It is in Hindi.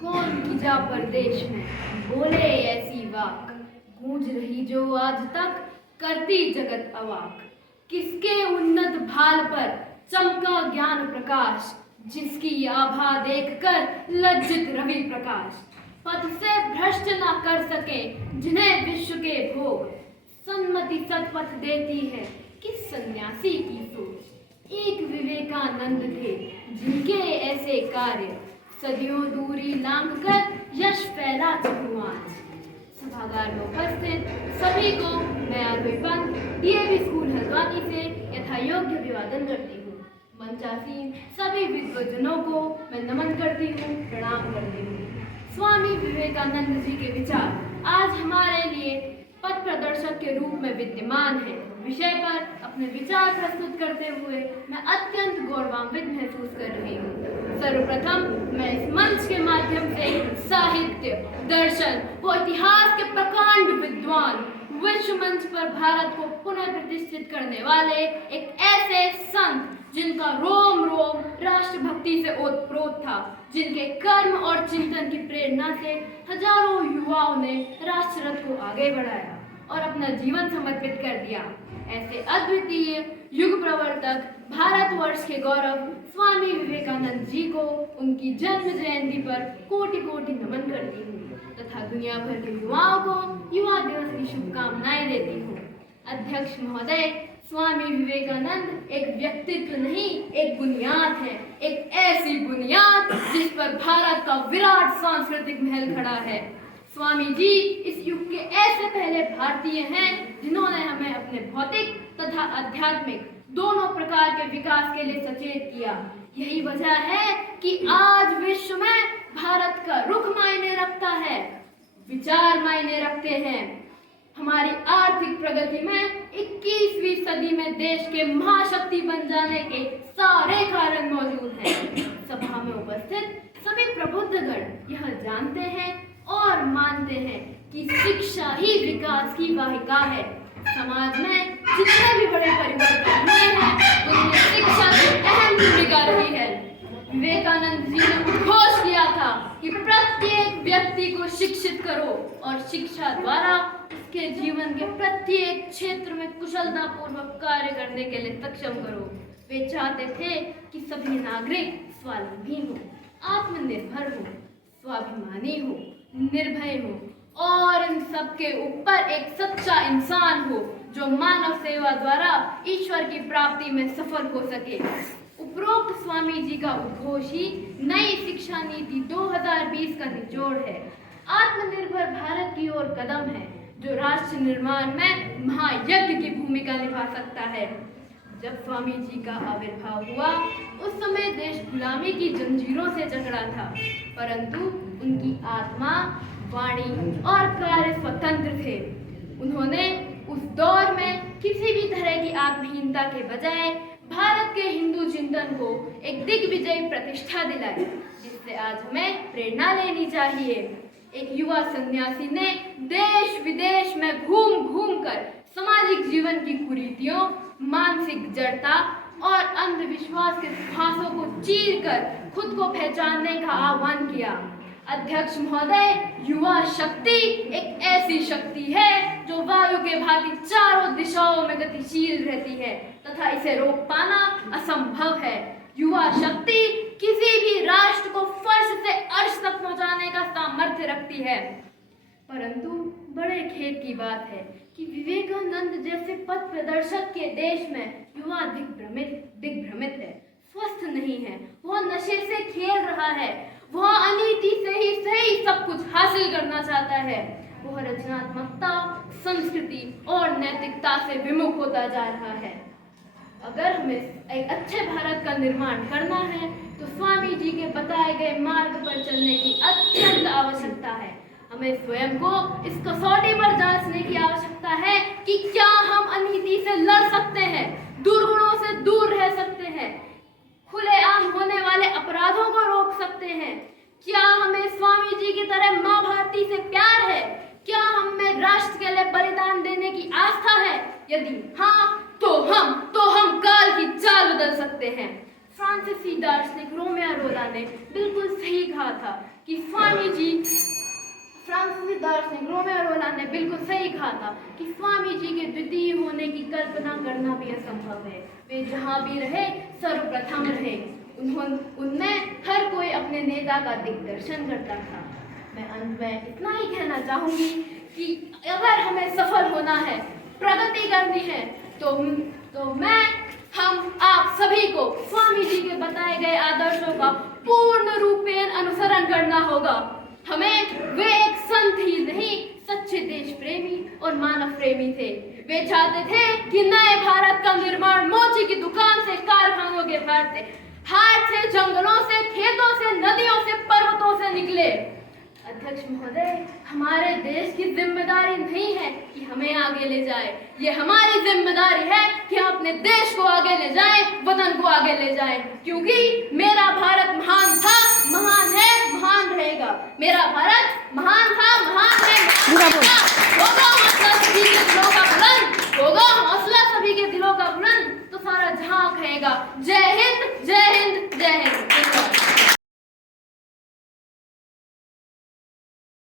कौन गिजा परदेश में बोले ऐसी वाक, गूंज रही जो आज तक करती जगत अवाक। किसके उन्नत भाल पर चमका ज्ञान प्रकाश, जिसकी आभा देखकर लज्जित रवि प्रकाश। पथ से भ्रष्ट न कर सके जिन्हें विश्व के भोग, सन्मति सतपथ देती है किस सन्यासी की सोच। एक विवेकानंद थे जिनके ऐसे कार्य, सदियों दूरी लांघ कर यश फैला चहुआंच। सभागार में उपस्थित सभी को मैं आरोही पंत डीएवी स्कूल हल्द्वानी से यथायोग्य अभिवादन करती हूँ। मंचासीन सभी विद्वजनों को मैं नमन करती हूँ, प्रणाम करती हूँ। स्वामी विवेकानंद जी के विचार आज हमारे लिए पथ प्रदर्शक के रूप में विद्यमान है। विषय पर अपने विचार प्रस्तुत करते हुए मैं अत्यंत गौरवान्वित महसूस कर रही हूँ। सर्वप्रथम मैं इस मंच के माध्यम से साहित्य, दर्शन व इतिहास के प्रकांड विद्वान, विश्व मंच पर भारत को पुनर्प्रतिष्ठित करने वाले एक ऐसे संत जिनका रोम रोम राष्ट्रभक्ति से ओतप्रोत था, जिनके कर्म और चिंतन की प्रेरणा से हजारों युवाओं ने राष्ट्र रथ को आगे बढ़ाया और अपना जीवन समर्पित कर दिया, ऐसे अद्वितीय युग प्रवर्तक भारतवर्ष के गौरव स्वामी विवेकानंद जी को उनकी जन्म जयंती पर कोटि कोटि नमन करती हूँ तथा दुनिया भर के युवाओं को युवा दिवस की शुभकामनाएं देती हूँ। अध्यक्ष महोदय, स्वामी विवेकानंद एक व्यक्तित्व नहीं, एक बुनियाद है, एक ऐसी बुनियाद जिस पर भारत का विराट सांस्कृतिक महल खड़ा है। स्वामी जी इस युग के ऐसे पहले भारतीय हैं जिन्होंने हमें अपने भौतिक तथा आध्यात्मिक दोनों प्रकार के विकास के लिए सचेत किया। यही वजह है कि आज विश्व में भारत का रुख मायने रखता है, विचार मायने रखते हैं। हमारी आर्थिक प्रगति में 21वीं सदी में देश के महाशक्ति बन जाने के सारे कारण मौजूद हैं। सभा में उपस्थित सभी प्रबुद्धगण यह जानते हैं और मानते हैं कि शिक्षा ही विकास की वाहिका है। समाज में जितने भी बड़े परिवर्तन हुए हैं उनमें शिक्षा की अहम भूमिका रही है। विवेकानंद जी ने उद्घोष किया था कि प्रत्येक व्यक्ति को शिक्षित करो और शिक्षा द्वारा उसके जीवन के प्रत्येक क्षेत्र में कुशलता पूर्वक कार्य करने के लिए सक्षम करो। वे चाहते थे कि सभी नागरिक स्वावलंबी हो, आत्मनिर्भर हो, स्वाभिमानी हो, निर्भय हो और इन सबके ऊपर एक सच्चा इंसान हो जो मानव सेवा द्वारा ईश्वर की प्राप्ति में सफल हो सके। उपरोक्त स्वामी जी का उद्घोष ही नई शिक्षा नीति 2020 का निचोड़ है। आत्मनिर्भर भारत की ओर कदम है जो राष्ट्र निर्माण में महायज्ञ की भूमिका निभा सकता है। जब स्वामी जी का आविर्भाव हुआ उस समय देश गुलामी की जंजीरों से जकड़ा था, परंतु उनकी आत्मा, वाणी और कार्य स्वतंत्र थे। उन्होंने उस दौर में किसी भी तरह की आत्महीनता के बजाय भारत के हिंदू चिंतन को एक दिग्विजयी प्रतिष्ठा दिलाई, जिससे आज हमें प्रेरणा लेनी चाहिए। एक युवा सन्यासी ने देश विदेश में घूम घूम कर सामाजिक जीवन की कुरीतियों, मानसिक जड़ता और अंधविश्वास के फांसों को चीर कर खुद को पहचानने का आह्वान किया। अध्यक्ष महोदय, युवा शक्ति एक ऐसी शक्ति है जो वायु के भांति चारों दिशाओं में गतिशील रहती है तथा इसे रोक पाना असंभव है। युवा शक्ति किसी भी राष्ट्र को फर्श से अर्श तक पहुंचाने का सामर्थ्य रखती है। परंतु बड़े खेद की बात है कि विवेकानंद जैसे पथ प्रदर्शक के देश में युवा दिग्भ्रमित है, स्वस्थ नहीं है, वह नशे से खेल रहा है, वह अनीति से ही सही सब कुछ हासिल करना चाहता है, वह रचनात्मकता, संस्कृति और नैतिकता से विमुख होता जा रहा है। अगर हमें एक अच्छे भारत का निर्माण करना है तो स्वामी जी के बताए गए मार्ग पर चलने की अत्यंत आवश्यकता है। हमें स्वयं को इस कसौटी पर जांचने की आवश्यकता है कि क्या हम अनीति से लड़ सकते हैं, दुर्गुणों से दूर रह सकते हैं, खुलेआम होने वाले अपराधों को रोक सकते हैं। क्या हमें स्वामी जी की तरह माँ भारती से प्यार है? क्या हमें राष्ट्र के लिए बलिदान देने की आस्था है? यदि हाँ तो हम काल की चाल बदल सकते हैं। फ्रांसीसी दार्शनिक रोमियो रोला ने बिल्कुल सही कहा था कि स्वामी जी फ्रांसीसी दार्शनिक रोमियो रोला ने बिल्कुल सही कहा था कि स्वामी जी के द्वितीय होने की कल्पना करना भी असंभव है। वे जहाँ भी रहे सर्वप्रथम रहे। उनमें हर कोई अपने नेता का दिग्दर्शन करता था। मैं अंत में इतना ही कहना चाहूंगी कि अगर हमें सफल होना है, प्रगति करनी है, तो हम आप सभी को स्वामी जी के बताए गए आदर्शों का पूर्ण रूपेण अनुसरण करना होगा। हमें वे एक संत ही नहीं, सच्चे देश प्रेमी और मानव प्रेमी थे। वे चाहते थे कि नए भारत का निर्माण मोची की दुकान से कारखानों के भारत से, हाट से, जंगलों से, खेतों से, नदियों से, पर्वतों से निकले। अध्यक्ष महोदय, हमारे देश की जिम्मेदारी नहीं है कि हमें आगे ले जाए, ये हमारी जिम्मेदारी है कि हम अपने देश को आगे ले जाएं, वतन को आगे ले जाएं, क्योंकि मेरा भारत महान था, महान है, महान रहेगा। मेरा भारत महान था, महान है, महान रहेगा। होगा हौसला सभी के दिलों का बुलंद, होगा हौसला सभी के दिलों का बुलंद, तो सारा जहां कहेगा जय हिंद, जय हिंद।